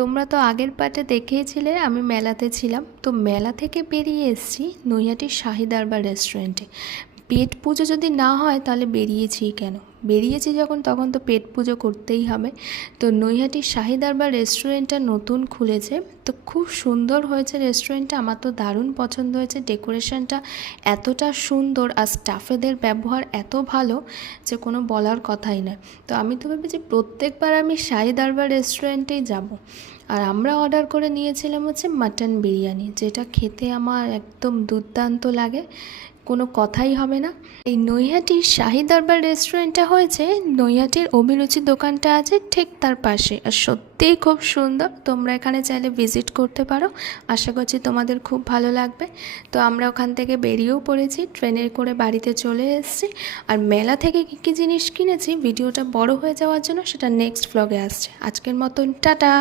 তোমরা তো আগের পার্টে দেখিয়েছিলে আমি মেলাতে ছিলাম, তো মেলা থেকে বেরিয়ে এসেছি নৈহাটির শাহি দরবার রেস্টুরেন্টে। পেট পুজো যদি না হয় তাহলে বেরিয়েছি কেন? বেরিয়েছি যখন তখন তো পেট পুজো করতেই হবে। তো নৈহাটির শাহি দরবার রেস্টুরেন্টটা নতুন খুলেছে, তো খুব সুন্দর হয়েছে রেস্টুরেন্টটা। আমার তো দারুণ পছন্দ হয়েছে, ডেকোরেশনটা এতটা সুন্দর আর স্টাফেদের ব্যবহার এত ভালো যে কোনো বলার কথাই নয়। তো আমি তো ভেবেছি প্রত্যেকবার আমি শাহি দরবার রেস্টুরেন্টেই যাব। আর আমরা অর্ডার করে নিয়েছিলাম হচ্ছে মাটন বিরিয়ানি, যেটা খেতে আমার একদম দুর্দান্ত লাগে, কোনো কথাই হবে না। এই নৈহাটির শাহি দরবার রেস্টুরেন্টটা হয়েছে নৈহাটির অভিরুচি দোকানটা আছে ঠিক তার পাশে, আর সত্যিই খুব সুন্দর। তোমরা এখানে চাইলে ভিজিট করতে পারো, আশা করছি তোমাদের খুব ভালো লাগবে। তো আমরা ওখান থেকে বেরিয়েও পড়েছি, ট্রেনে করে বাড়িতে চলে এসেছি। আর মেলা থেকে কী কী জিনিস কিনেছি ভিডিওটা বড় হয়ে যাওয়ার জন্য সেটা নেক্সট ভ্লগে আসছে। আজকের মতন টাটা।